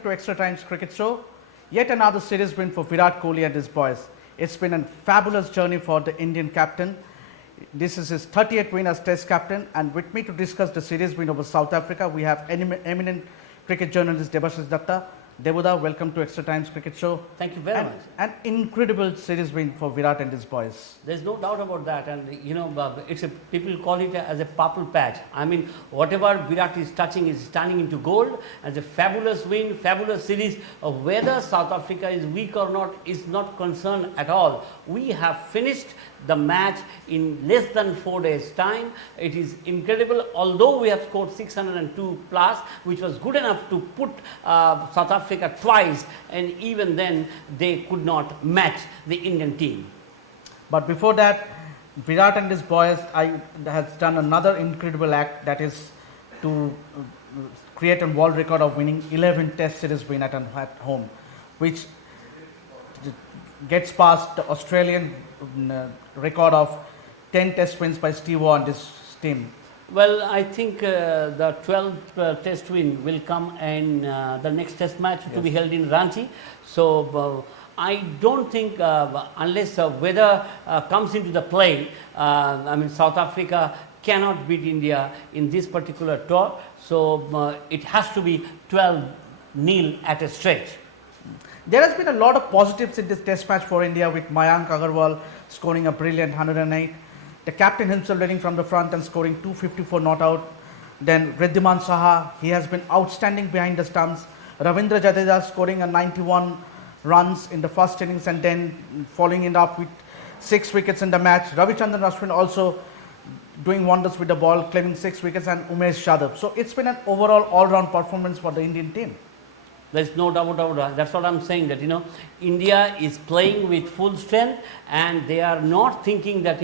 welcome to Extra Times Cricket Show. Yet another series win for Virat Kohli and his boys. It's been a fabulous journey for the Indian captain. This is his 30th win as Test captain, and with me to discuss the series win over South Africa, we have eminent cricket journalist Debashish Datta. Debuda, welcome to Extra Times Cricket Show. Thank you very much. An incredible series win for Virat and his boys. There's no doubt about that, and people call it as a purple patch. I mean, whatever Virat is touching is turning into gold. As a fabulous win, fabulous series. Whether South Africa is weak or not is not concerned at all. We have finished the match in less than 4 days' time. It is incredible. Although we have scored 602 plus, which was good enough to put South Africa twice, and even then they could not match the Indian team. But before that, Virat and his boys has done another incredible act, that is to create a world record of winning 11 Test series win at home, which gets past the Australian record of 10 Test wins by Steve Waugh and his team. Well, I think the 12th Test win will come in the next Test match to be held in Ranchi. So I don't think unless weather comes into the play, South Africa cannot beat India in this particular tour. So it has to be 12-0 at a stretch. There has been a lot of positives in this Test match for India, with Mayank Agarwal scoring a brilliant 108. The captain himself leading from the front and scoring 254 not out. Then Riddhiman Saha, he has been outstanding behind the stumps. Ravindra Jadeja scoring a 91 runs in the first innings and then following it up with 6 wickets in the match. Ravichandran Ashwin also doing wonders with the ball, claiming 6 wickets, and Umesh Yadav. So it's been an overall all-round performance for the Indian team. There's no doubt about that. That's what I'm saying, that India is playing with full strength, and they are not thinking that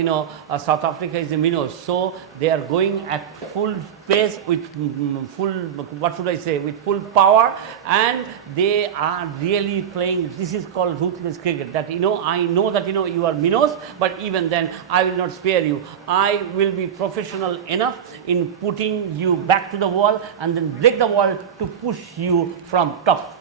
South Africa is a minnow. So they are going at full pace with with full power, and they are really playing. This is called ruthless cricket. That I know that you are minnows, but even then I will not spare you. I will be professional enough in putting you back to the wall and then break the wall to push you from top.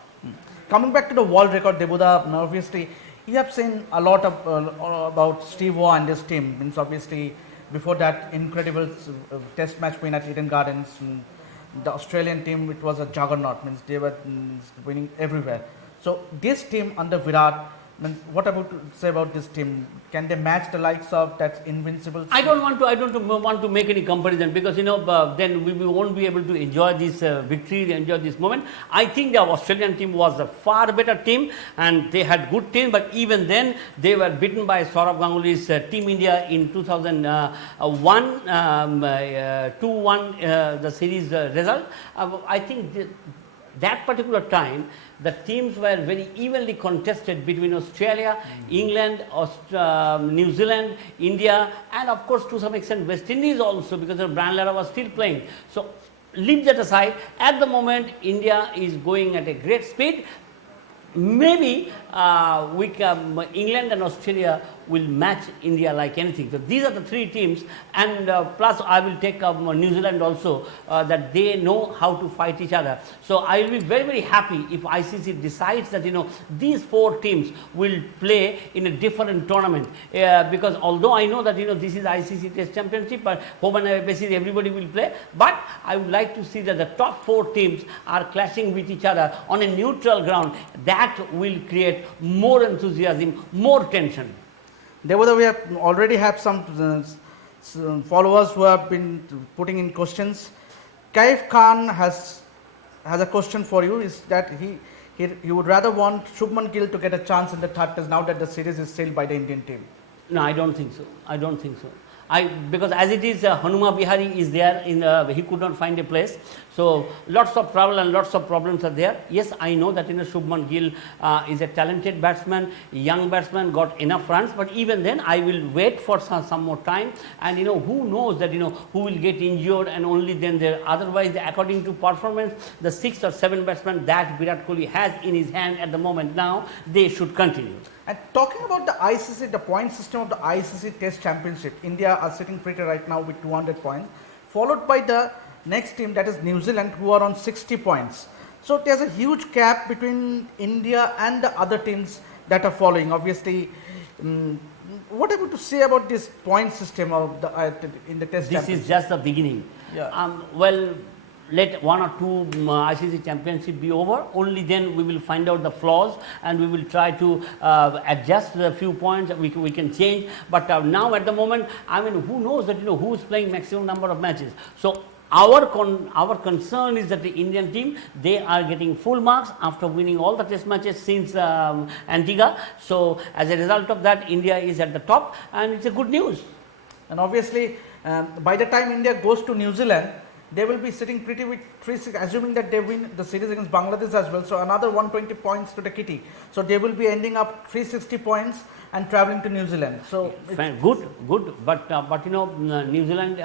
Coming back to the world record, Debuda, obviously you have seen a lot about Steve Waugh and his team. Means obviously before that incredible Test match win at Eden Gardens, the Australian team, it was a juggernaut. Means they were winning everywhere. So this team under Virat, what about to say about this team? Can they match the likes of that invincible? I don't want to make any comparison, because then we won't be able to enjoy this victory, enjoy this moment. I think the Australian team was a far better team, and they had good team. But even then, they were beaten by Saurav Ganguly's Team India in 2001, 2-1 the series result. I think that particular time, the teams were very evenly contested between Australia, England, New Zealand, India, and of course to some extent West Indies also, because Brian Lara was still playing. So leave that aside. At the moment, India is going at a great speed. Maybe England and Australia will match India like anything. So these are the 3 teams, and plus I will take New Zealand also, that they know how to fight each other. So I will be very, very happy if ICC decides that these 4 teams will play in a different tournament, because although I know that this is ICC Test Championship, but home and away basis everybody will play, but I would like to see that the top 4 teams are clashing with each other on a neutral ground. That will create more enthusiasm, more tension. Debuda, we already have some followers who have been putting in questions. Kaif Khan has a question for you. Is that he would rather want Shubman Gill to get a chance in the 3rd Test now that the series is sailed by the Indian team? No, I don't think so. Because as it is, Hanuma Bihari is there, he could not find a place. So lots of travel and lots of problems are there. Yes, I know that Shubman Gill is a talented batsman, young batsman, got enough runs, but even then I will wait for some more time, and who knows that who will get injured, and only then there. Otherwise, according to performance, the 6 or 7 batsmen that Virat Kohli has in his hand at the moment now, they should continue. And talking about the ICC, the point system of the ICC Test Championship, India are sitting pretty right now with 200 points, followed by the next team, that is New Zealand, who are on 60 points. So there's a huge gap between India and the other teams that are following. Obviously, mm, what am I to say about this point system of the in the Test This championship? is just the beginning. Yeah. Well, let one or two ICC championship be over. Only then we will find out the flaws and we will try to adjust the few points that we can change. But now at the moment, I mean, who knows that who is playing maximum number of matches. So our concern is that the Indian team, they are getting full marks after winning all the test matches since Antigua. So as a result of that, India is at the top, and it's a good news. And obviously, by the time India goes to New Zealand, they will be sitting pretty with 360, assuming that they win the series against Bangladesh as well. So another 120 points to the kitty. So they will be ending up 360 points and traveling to New Zealand. So Fine, good, but New Zealand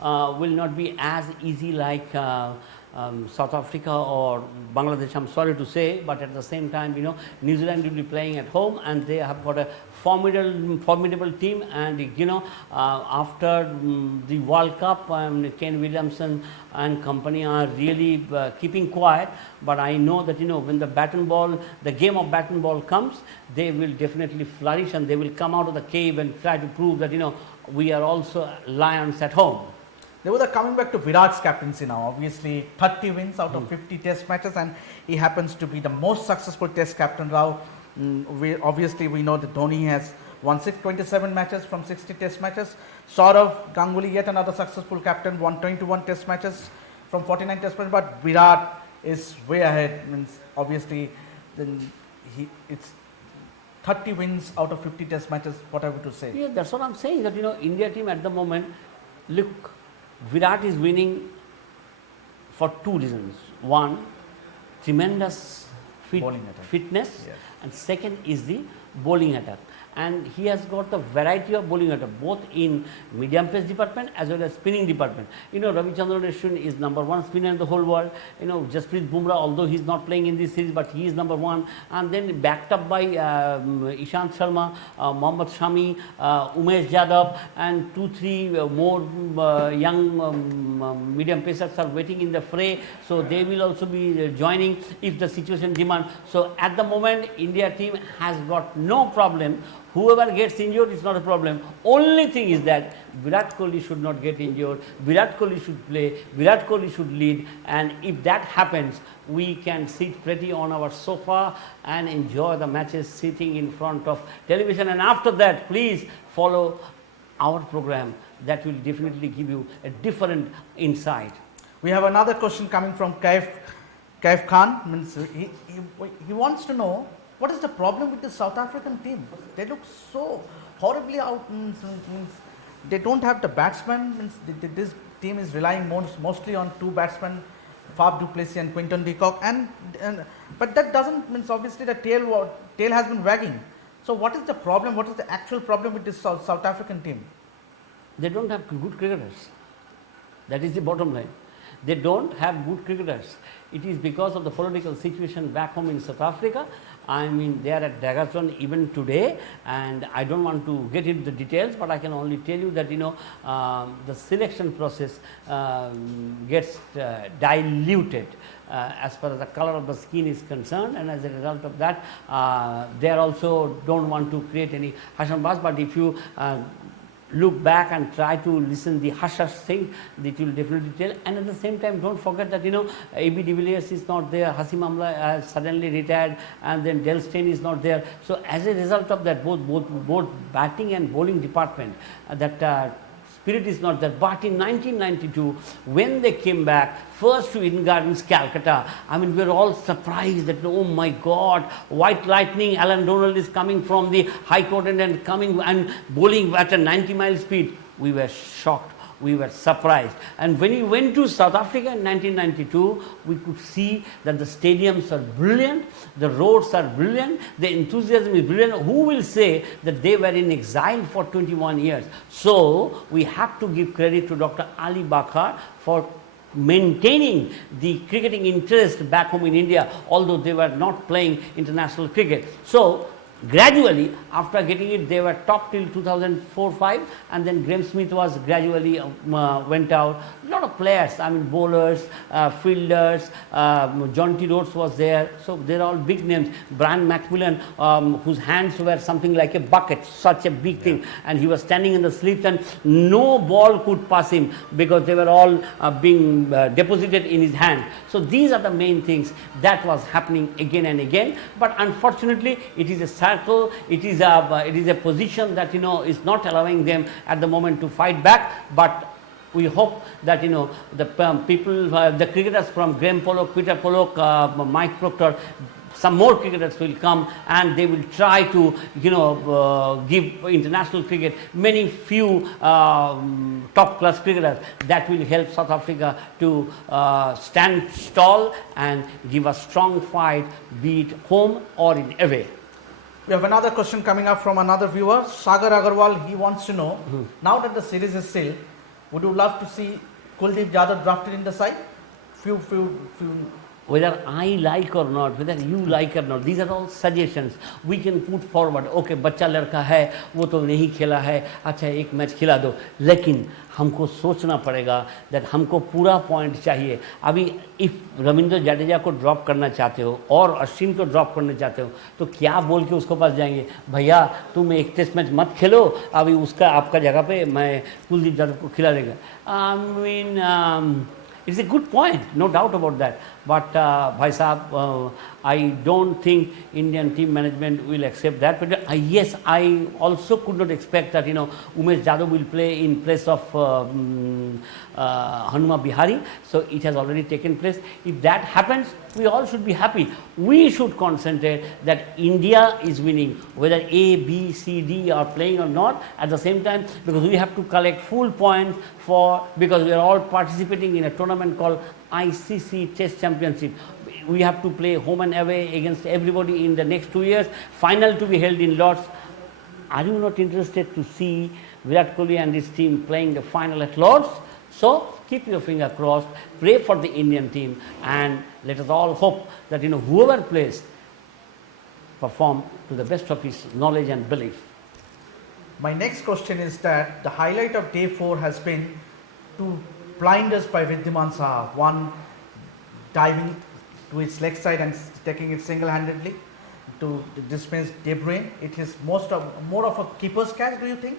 will not be as easy like South Africa or Bangladesh. I'm sorry to say, but at the same time, New Zealand will be playing at home, and they have got a formidable team. And after the World Cup, Ken Williamson and company are really keeping quiet. But I know that when the game of bat and ball comes, they will definitely flourish, and they will come out of the cave and try to prove that we are also lions at home. they were coming back to Virat's captaincy now. Obviously, 30 wins out of 50 test matches, and he happens to be the most successful test captain now. We know that Dhoni has won 27 matches from 60 test matches. Saurav Ganguly, yet another successful captain, won 21 test matches from 49 test matches. But Virat is way ahead. Means obviously, then it's 30 wins out of 50 test matches. What I would to say. Yeah, that's what I'm saying. That India team at the moment, look, Virat is winning for two reasons. One, tremendous Bowling attack. fitness, Yes. and second is the bowling attack. And he has got the variety of bowling attack, both in medium pace department as well as spinning department. Ravichandran Ashwin is #1 spinner in the whole world. Jasprit Bumrah, although he's not playing in this series, but he is #1. And then backed up by Ishant Sharma, Mohammad Shami, Umesh Yadav, and 2-3 more young medium pacers are waiting in the fray. So they will also be joining if the situation demands. So at the moment, India team has got no problem. Whoever gets injured is not a problem. Only thing is that Virat Kohli should not get injured. Virat Kohli should play. Virat Kohli should lead. And if that happens, we can sit pretty on our sofa and enjoy the matches sitting in front of television. And after that, please follow our program. That will definitely give you a different insight. We have another question coming from Kaif Khan. Means he wants to know, what is the problem with the South African team? They look so horribly out. Means they don't have the batsmen. Means this team is relying mostly on two batsmen, Fab du Plessis and Quinton de Kock. But that doesn't means obviously the tail has been wagging. So what is the problem? What is the actual problem with this South African team? They don't have good cricketers. That is the bottom line. They don't have good cricketers. It is because of the political situation back home in South Africa. I mean, they are at Daggerton even today, and I don't want to get into the details, but I can only tell you that the selection process gets diluted as far as the color of the skin is concerned, and as a result of that, they also don't want to create any hush and buzz. But if you look back and try to listen the hush thing, that will definitely tell. And at the same time, don't forget that AB de Villiers is not there, Hasim Amla has suddenly retired, and then Del Steyn is not there. So as a result of that, both batting and bowling department, that spirit is not there. But in 1992, when they came back first to Eden Gardens, Calcutta, I mean, we were all surprised that, oh my God, White Lightning, Alan Donald is coming from the High Court and coming and bowling at a 90-mile speed. We were shocked. We were surprised. And when we went to South Africa in 1992, we could see that the stadiums are brilliant, the roads are brilliant, the enthusiasm is brilliant. Who will say that they were in exile for 21 years? So we have to give credit to Dr. Ali Bakhar for maintaining the cricketing interest back home in India, although they were not playing international cricket. So gradually, after getting it, they were top till 2004-5, and then Graeme Smith was gradually went out. A lot of players, I mean bowlers, fielders, John T. Rhodes was there. So they're all big names. Brian Macmillan, whose hands were something like a bucket, such a big thing, and he was standing in the sleeves, and no ball could pass him because they were all being deposited in his hand. So these are the main things that was happening again and again. But unfortunately, it is a circle. It is a position that is not allowing them at the moment to fight back. But we hope that the people, the cricketers from Graham Pollock, Peter Pollock, Mike Proctor, some more cricketers will come and they will try to give international cricket many few top class cricketers that will help South Africa to stand tall and give a strong fight, be it home or in away. We have another question coming up from another viewer, Sagar Agarwal. He wants to know, now that the series is sealed, would you love to see Kuldeep Yadav drafted in the side? Few. Whether I like or not, whether you like or not, these are all suggestions we can put forward. Okay, बच्चा लड़का है, वो तो नहीं खेला है, अच्छा एक मैच खिला दो. लेकिन हमको सोचना पड़ेगा that हमको पूरा पॉइंट चाहिए. अभी if रविंद्र जडेजा को ड्रॉप करना चाहते हो और अश्विन को ड्रॉप करना चाहते हो, तो क्या बोल के उसको पास जाएंगे, भैया तुम एक टेस्ट मैच मत खेलो, अभी उसका आपका जगह पे मैं कुलदीप यादव को खिला देगा. I mean, it's a good point, no doubt about that. But Bhai Saab, I don't think Indian team management will accept that. But yes, I also could not expect that Umesh Yadav will play in place of Hanuma Bihari. So it has already taken place. If that happens, we all should be happy. We should concentrate that India is winning, whether A, B, C, D are playing or not. At the same time, because we have to collect full points because we are all participating in a tournament called ICC Test Championship. We have to play home and away against everybody in the next 2 years. Final to be held in Lords. Are you not interested to see Virat Kohli and his team playing the final at Lords? So keep your finger crossed, pray for the Indian team, and let us all hope that whoever plays perform to the best of his knowledge and belief. My next question is that the highlight of day 4 has been 2 blinders by Riddhiman Saha. One diving to its leg side and taking it single-handedly to dismiss De Bruyne. It is more of a keeper's catch, do you think?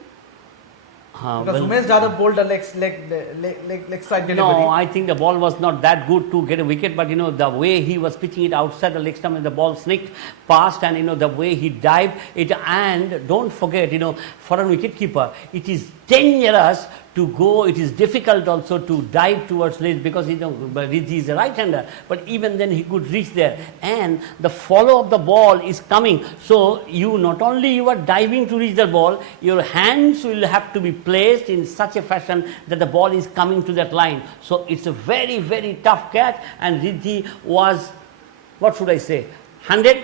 Because Umesh Yadav bowled a leg side delivery. No, I think the ball was not that good to get a wicket, but the way he was pitching it outside the leg stump and the ball sneaked past, and the way he dived it. And don't forget, for a wicket keeper, it is dangerous to go. It is difficult also to dive towards leg because he is a right-hander. But even then he could reach there, and the follow of the ball is coming. So not only you are diving to reach the ball, your hands will have to be placed in such a fashion that the ball is coming to that line. So it's a very, very tough catch, and Riddhi was, what should I say, 100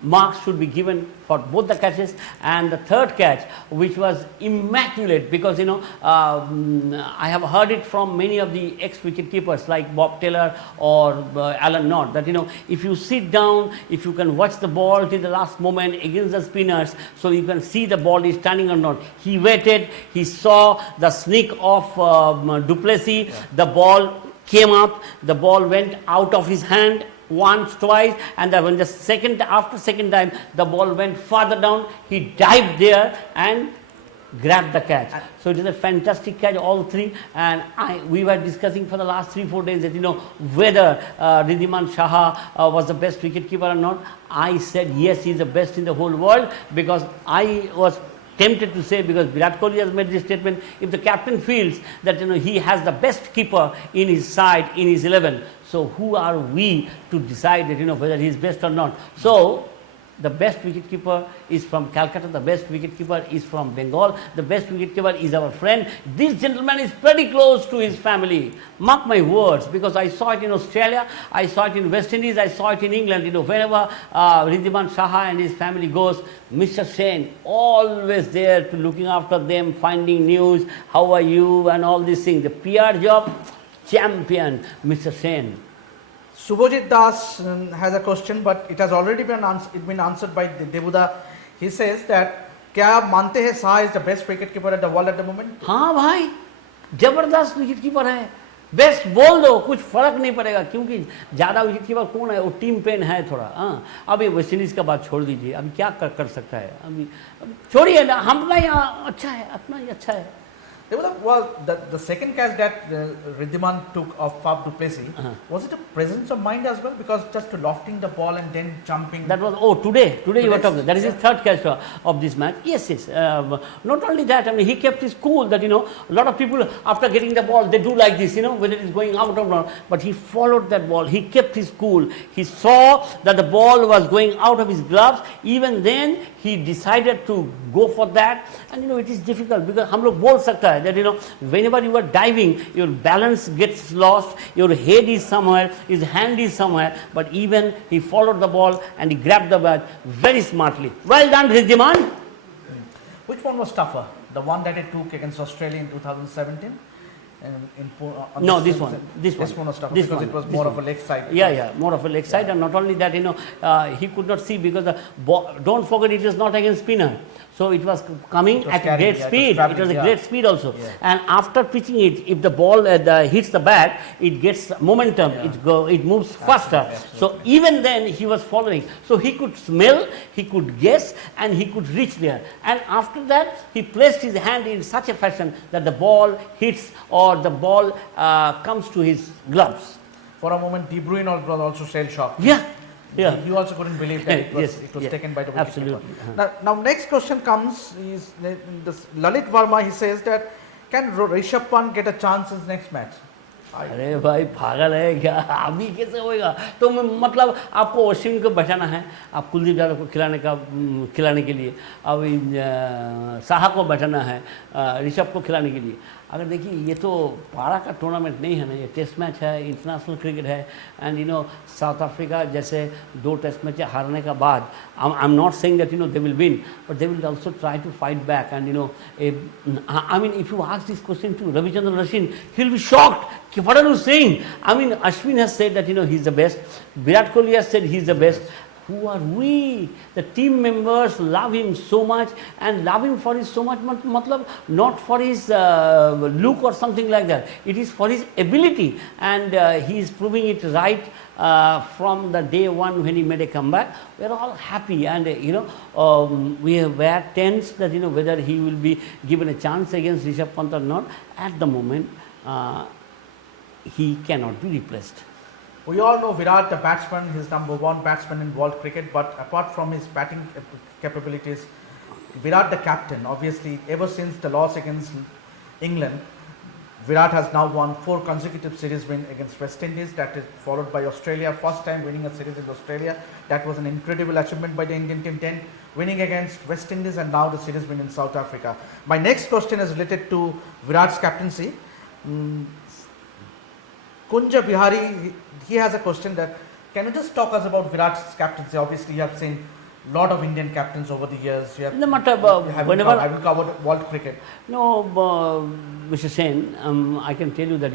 marks should be given for both the catches. And the third catch, which was immaculate, because I have heard it from many of the ex-wicket keepers like Bob Taylor or Alan Knott, that if you sit down, if you can watch the ball till the last moment against the spinners, so you can see the ball is turning or not. He waited, he saw the sneak of Duplessis, the ball came up, the ball went out of his hand once, twice, and then when after second time the ball went farther down, he dived there and grabbed the catch. So it is a fantastic catch, all three. And we were discussing for the last 3-4 days that whether Riddhiman Saha was the best wicketkeeper or not. I said yes, he is the best in the whole world, because I was tempted to say, because Virat Kohli has made this statement, if the captain feels that he has the best keeper in his side, in his 11, so who are we to decide that whether he is best or not? So the best wicketkeeper is from Calcutta, the best wicketkeeper is from Bengal, the best wicketkeeper is our friend. This gentleman is pretty close to his family. Mark my words, because I saw it in Australia, I saw it in West Indies, I saw it in England. Whenever Riddhiman Saha and his family goes, Mr. Sen always there to looking after them, finding news, how are you, and all these things. The PR job, champion, Mr. Sen. Subhajit Das has a question, but it has already been answered by Debuda. He says that क्या आप मानते हैं Shah is the best wicket keeper at the world at the moment? हाँ भाई, जबरदस्त wicket keeper है, best बोल दो कुछ फर्क नहीं पड़ेगा, क्योंकि ज़्यादा विकेट कीपर कौन है, वो टीम पेन है थोड़ा। हाँ, अभी वेस्ट इंडीज़ का बात छोड़ दीजिए, अभी क्या कर सकता है, अभी छोड़िए ना, हम यहाँ अच्छा है, अपना ही अच्छा है। Well, the second catch that Riddiman took of Faf du Plessis, was it a presence of mind as well? Because just lofting the ball and then jumping. That was, today you were talking. That is his third catch of this match. Yes. Not only that, I mean, he kept his cool. That, a lot of people after getting the ball, they do like this, whether it is going out or not. But he followed that ball. He kept his cool. He saw that the ball was going out of his gloves. Even then, he decided to go for that. And it is difficult because हम लोग बोल सकता है that whenever you are diving, your balance gets lost, your head is somewhere, his hand is somewhere, but even he followed the ball and he grabbed the bat very smartly. Well done, Riddiman. Which one was tougher? The one that he took against Australia in 2017? No, this one was tougher because it was more of a leg side. Yeah, more of a leg side, and not only that, he could not see because the ball, don't forget, it was not against spinner. So it was coming at a great speed. It was a great speed also. Yeah. And after pitching it, if the ball hits the bat, it gets momentum. Yeah. It moves faster. Absolutely. So even then he was following. So he could smell, he could guess, and he could reach there. And after that, he placed his hand in such a fashion that the ball hits or the ball comes to his gloves. For a moment, De Bruyne was also shell-shocked. Yeah. He also couldn't believe that it was taken by the wicket. Absolutely. Now, next question comes is this Lalit Verma. He says that can Rishabh Pant get a chance in next match? अरे भाई पागल है क्या, अभी कैसे होएगा? तो मतलब आपको अश्विन को बैठाना है, आप कुलदीप यादव को खिलाने के लिए, अब साहा को बैठाना है ऋषभ को खिलाने के लिए। अगर देखिए ये तो पारा का टूर्नामेंट नहीं है ना, ये टेस्ट मैच है, इंटरनेशनल क्रिकेट है, एंड साउथ अफ्रीका जैसे 2 टेस्ट मैच हारने का बाद, I am not saying that they will win, but they will also try to fight back, and I mean if you ask this question to Ravichandran Ashwin, he will be shocked, what are you saying? I mean, Ashwin has said that he's the best, Virat Kohli has said he's the best. Who are we? The team members love him so much, and love him for his so much, matlab, not for his look or something like that. It is for his ability, and he is proving it right from the day one when he made a comeback. We are all happy, and we were tense that whether he will be given a chance against Rishabh Pant or not. At the moment, he cannot be replaced. We all know Virat, the batsman, his #1 batsman in world cricket, but apart from his batting capabilities, Virat the captain, obviously ever since the loss against England, Virat has now won 4 consecutive series wins against West Indies, that is followed by Australia, first time winning a series in Australia. That was an incredible achievement by the Indian team, 10 winning against West Indies, and now the series win in South Africa. My next question is related to Virat's captaincy. Kunja Bihari, he has a question that, can you just talk us about Virat's captaincy? Obviously, you have seen a lot of Indian captains over the years. You have, haven't covered world cricket. No, Mr. Sen, I can tell you that,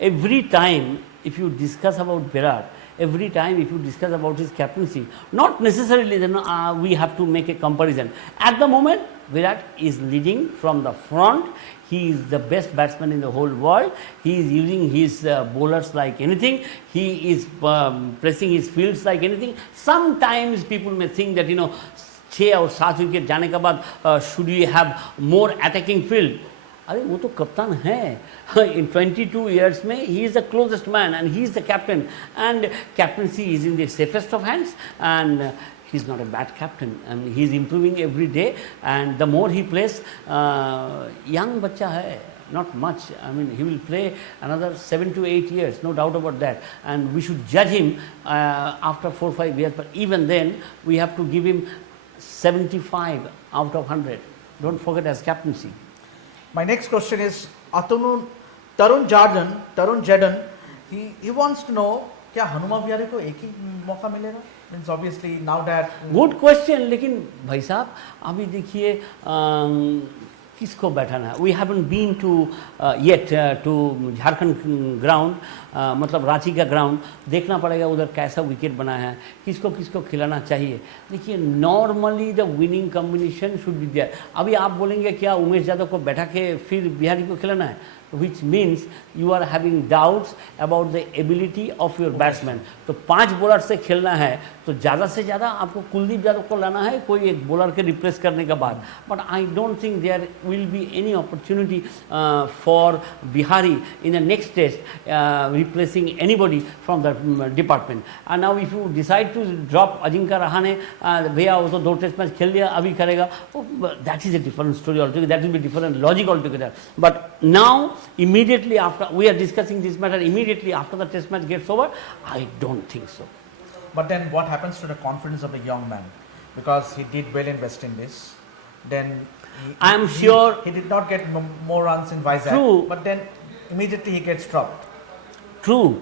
every time if you discuss about Virat, every time if you discuss about his captaincy, not necessarily then we have to make a comparison. At the moment, Virat is leading from the front. He is the best batsman in the whole world. He is using his bowlers like anything. He is pressing his fields like anything. Sometimes people may think that 6 or 7 wicket जाने के बाद should we have more attacking field? अरे वो तो कप्तान है. In 22 years में he is the closest man and he is the captain, and captaincy is in the safest of hands, and he is not a bad captain, and he is improving every day, and the more he plays, young बच्चा है, not much. I mean, he will play another 7 to 8 years, no doubt about that, and we should judge him after 4 or 5 years, but even then we have to give him 75 out of 100. Don't forget as captaincy. My next question is Tarun Jadan, he wants to know, क्या हनुमा विहारी को एक ही मौका मिलेगा? Means obviously now that good question, लेकिन भाई साहब अभी देखिए किसको बैठाना है. We haven't been to yet to Jharkhand ground, मतलब रांची का ग्राउंड. देखना पड़ेगा उधर कैसा विकेट बना है, किसको किसको खिलाना चाहिए. देखिए normally the winning combination should be there. अभी आप बोलेंगे क्या उमेश यादव को बैठा के फिर बिहारी को खिलाना है, which means you are having doubts about the ability of your batsman. तो 5 बॉलर से खेलना है तो ज़्यादा से ज़्यादा आपको कुलदीप यादव को लाना है कोई एक बॉलर के रिप्लेस करने के बाद. But I don't think there will be any opportunity for Vihari in the next test replacing anybody from the department. And now if you decide to drop Ajinkya Rahane, भैया वो तो 2 टेस्ट मैच खेल लिया अभी करेगा, that is a different story altogether, that will be different logic altogether. But now immediately after we are discussing this matter, immediately after the test match gets over, I don't think so. But then what happens to the confidence of the young man? Because he did well in West Indies. Then I am sure he did not get more runs in Vizag. True. But then immediately he gets dropped. True.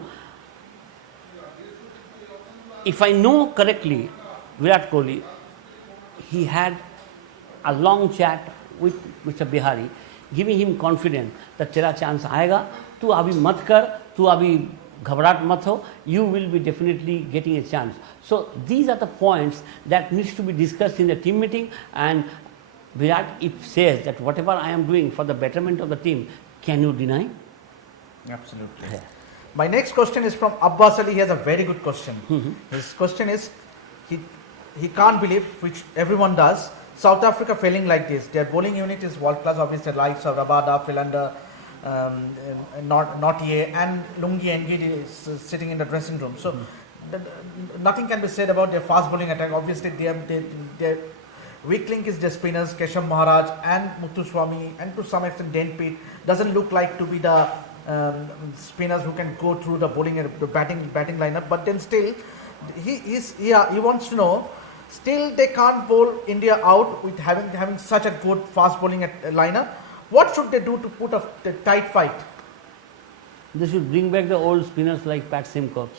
If I know correctly, Virat Kohli, he had a long chat with Mr. Bihari, giving him confidence that तेरा chance आएगा, तू अभी मत कर, तू अभी घबराहट मत हो, you will be definitely getting a chance. So these are the points that needs to be discussed in the team meeting, and Virat if says that whatever I am doing for the betterment of the team, can you deny? Absolutely. Yeah. My next question is from Abbas Ali. He has a very good question. His question is, he can't believe, which everyone does, South Africa failing like this. Their bowling unit is world class. Obviously, likes of Rabada, Philander, Nautier, and Lungi Ngidi is sitting in the dressing room. So nothing can be said about their fast bowling attack. Obviously, their weak link is their spinners, Keshav Maharaj and Muthuswamy, and to some extent Denpit. Doesn't look like to be the spinners who can go through the bowling and the batting lineup. But then still, he wants to know. Still, they can't bowl India out with having such a good fast bowling lineup. What should they do to put a tight fight? They should bring back the old spinners like Pat Simcox.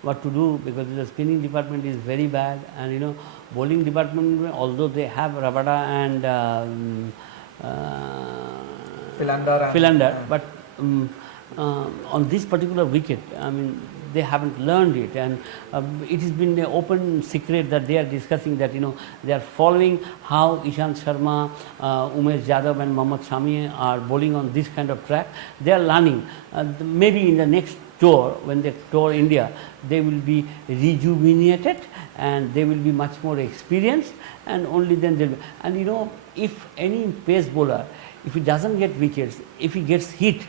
What to do, because the spinning department is very bad, and you know bowling department, although they have Rabada and Philander, but on this particular wicket, I mean, they haven't learned it, and it has been an open secret that they are discussing that, you know, they are following how Ishant Sharma, Umesh Yadav and Mohammad Shami are bowling on this kind of track. They are learning. Maybe in the next tour, when they tour India, they will be rejuvenated and they will be much more experienced, and only then they'll be. And you know, if any pace bowler, if he doesn't get wickets, if he gets hit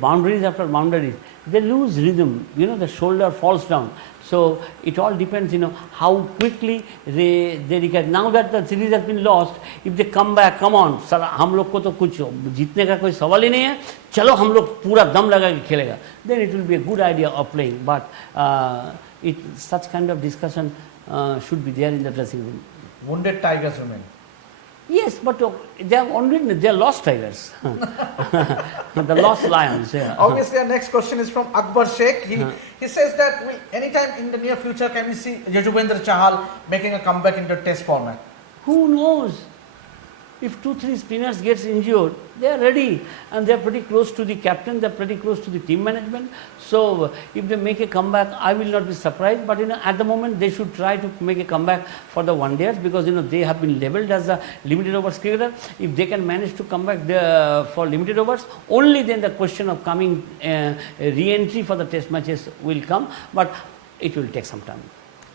boundaries after boundaries, they lose rhythm, you know, the shoulder falls down. So it all depends, you know, how quickly they recover. Now that the series has been lost, if they come back, come on, sir, हम लोग को तो कुछ जीतने का कोई सवाल ही नहीं है, चलो हम लोग पूरा दम लगा के खेलेगा, then it will be a good idea of playing. But such kind of discussion should be there in the dressing room. Wounded tigers remain. Yes, but they are lost tigers. The lost lions. Yeah. Obviously, our next question is from Akbar Sheikh. He says that anytime in the near future can we see Yajuvendra Chahal making a comeback in the test format? Who knows? If 2-3 spinners gets injured, they are ready, and they are pretty close to the captain. They are pretty close to the team management. So if they make a comeback, I will not be surprised. But you know, at the moment, they should try to make a comeback for the one-dayers, because you know they have been labelled as a limited overs cricketer. If they can manage to come back for limited overs, only then the question of coming re-entry for the test matches will come. But it will take some time.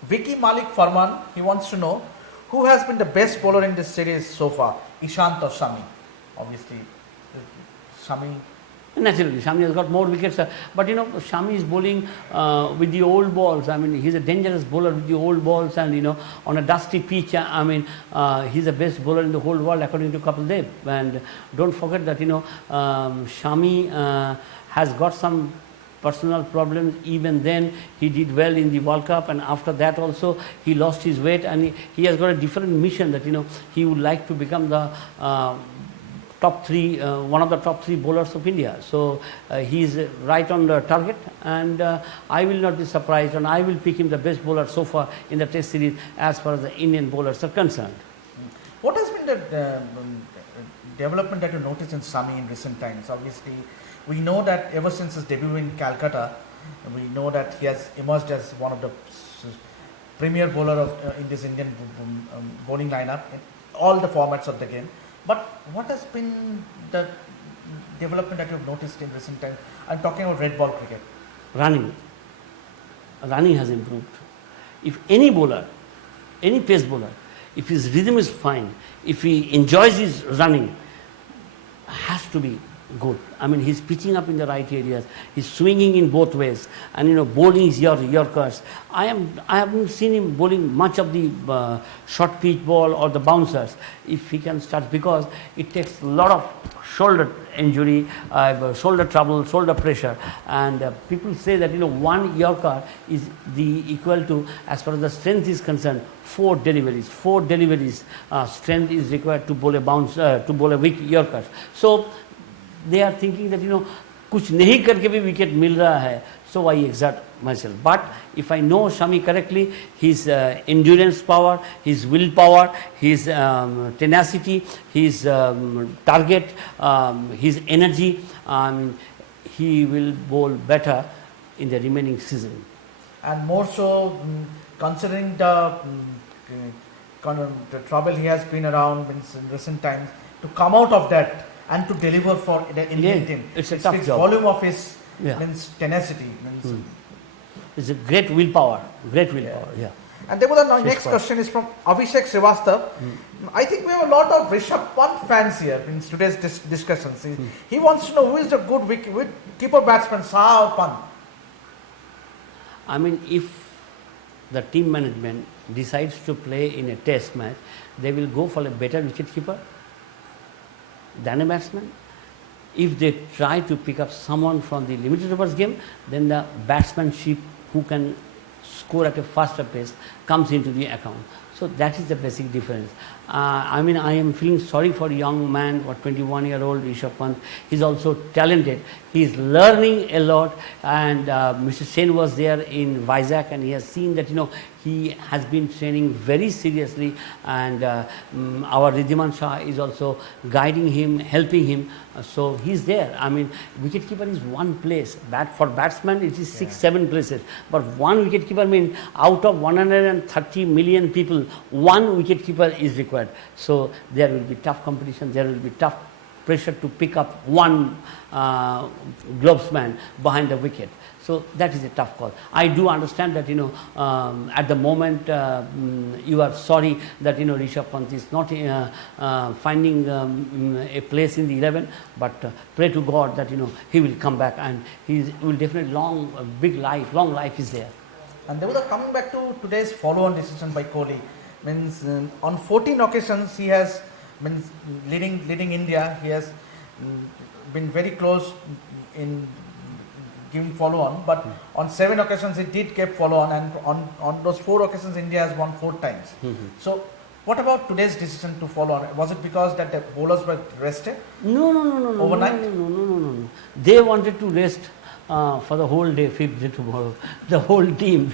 Vicky Malik Farman, he wants to know who has been the best bowler in this series so far, Ishant or Shami? Obviously, Shami. Naturally, Shami has got more wickets, but you know, Shami is bowling with the old balls. I mean, he's a dangerous bowler with the old balls, and you know, on a dusty pitch, I mean, he's the best bowler in the whole world according to Kapil Dev. And don't forget that, you know, Shami has got some personal problems. Even then he did well in the World Cup, and after that also he lost his weight, and he has got a different mission that, you know, he would like to become the top 3, one of the top 3 bowlers of India. So he is right on the target, and I will not be surprised, and I will pick him the best bowler so far in the test series as far as the Indian bowlers are concerned. What has been the development that you noticed in Sami in recent times? Obviously, we know that ever since his debut in Calcutta, we know that he has emerged as one of the premier bowler in this Indian bowling lineup in all the formats of the game. But what has been the development that you've noticed in recent times? I'm talking about red ball cricket. Running. Running has improved. If any bowler, any pace bowler, if his rhythm is fine, if he enjoys his running, has to be good. I mean, he's pitching up in the right areas. He's swinging in both ways, and bowling his Yorkers. I haven't seen him bowling much of the short pitch ball or the bouncers. If he can start, because it takes a lot of shoulder injury, shoulder trouble, shoulder pressure, and people say that one Yorker is the equal to, as far as the strength is concerned, 4 deliveries. 4 deliveries strength is required to bowl a bounce, to bowl a weak Yorker. So they are thinking that कुछ नहीं करके भी wicket मिल रहा है, so I exert myself. But if I know Shami correctly, his endurance power, his willpower, his tenacity, his target, his energy, he will bowl better in the remaining season. And more so, considering the trouble he has been around in recent times, to come out of that and to deliver for the Indian team. It's a tough speaks job. Volume of his tenacity. It's a great willpower. Yeah. And the next question is from Abhishek Srivastav. I think we have a lot of Rishabh Pant fans here in today's discussions. He wants to know who is the good keeper batsman, Saha or Pant? I mean, if the team management decides to play in a test match, they will go for a better wicket keeper than a batsman. If they try to pick up someone from the limited overs game, then the batsmanship who can score at a faster pace comes into the account. So that is the basic difference. I mean, I am feeling sorry for a young man, 21-year-old Rishabh Pant. He's also talented. He's learning a lot, and Mr. Sen was there in Vizag, and he has seen that he has been training very seriously, and our Ridhiman Shah is also guiding him, helping him. So he's there. I mean, wicketkeeper is one place. For batsman, it is 6-7 places. But one wicketkeeper means out of 130 million people, one wicketkeeper is required. So there will be tough competition. There will be tough pressure to pick up one globesman behind the wicket. So that is a tough call. I do understand that at the moment you are sorry that Rishabh Pant is not finding a place in the 11, but pray to God that he will come back, and he will definitely long life is there. And they were coming back to today's follow-on decision by Kohli. Means on 14 occasions he has been leading India. He has been very close in giving follow-on, but on 7 occasions he did give follow-on, and on those 4 occasions India has won 4 times. So what about today's decision to follow on? Was it because that the bowlers were rested? No. Overnight? No. They wanted to rest for the whole day, 5th day tomorrow, the whole team,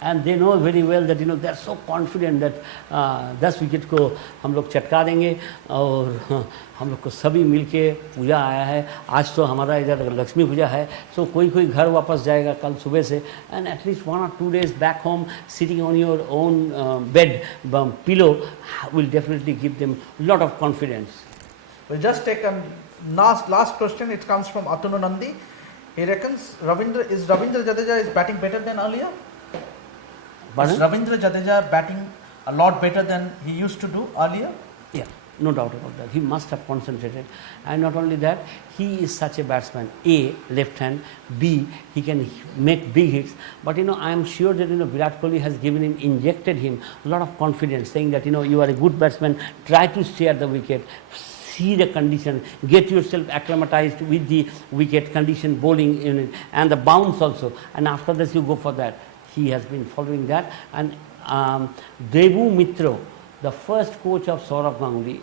and they know very well that they are so confident that 10 wicket को हम लोग चटका देंगे, और हम लोग को सभी मिलके पूजा आया है. आज तो हमारा इधर लक्ष्मी पूजा है, so कोई घर वापस जाएगा कल सुबह से, and at least 1 or 2 days back home, sitting on your own bed pillow will definitely give them a lot of confidence. We'll just take a last question. It comes from Atunu Nandi. He reckons Ravindra Jadeja is batting better than earlier? Pardon? Is Ravindra Jadeja batting a lot better than he used to do earlier? Yeah, no doubt about that. He must have concentrated. And not only that, he is such a batsman. A, left hand. B, he can make big hits. But I am sure that Virat Kohli has injected him a lot of confidence, saying that you are a good batsman, try to stay at the wicket. See the condition, get yourself acclimatized with the wicket condition, bowling in it, and the bounce also, and after this you go for that. He has been following that. And Devu Mitro, the first coach of Saurav Ganguly,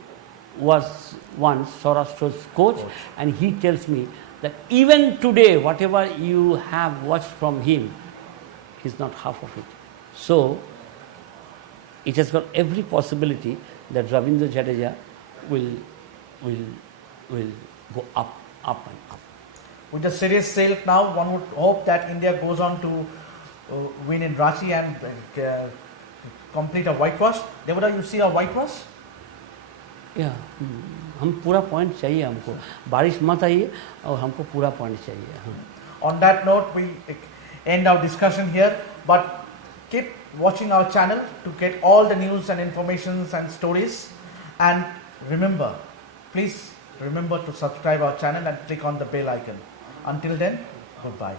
was once Saurashtra's coach, and he tells me that even today, whatever you have watched from him, he's not half of it. So it has got every possibility that Ravindra Jadeja will will go up and up. With the series sailed now, one would hope that India goes on to win in Ranchi and complete a whitewash. Devada, you see a whitewash? या हम पूरा point चाहिए हमको, बारिश मत आइए और हमको पूरा पॉइंट चाहिए. On that note, we end our discussion here, but keep watching our channel to get all the news and informations and stories. And remember, please remember to subscribe our channel and click on the bell icon. Until then, goodbye.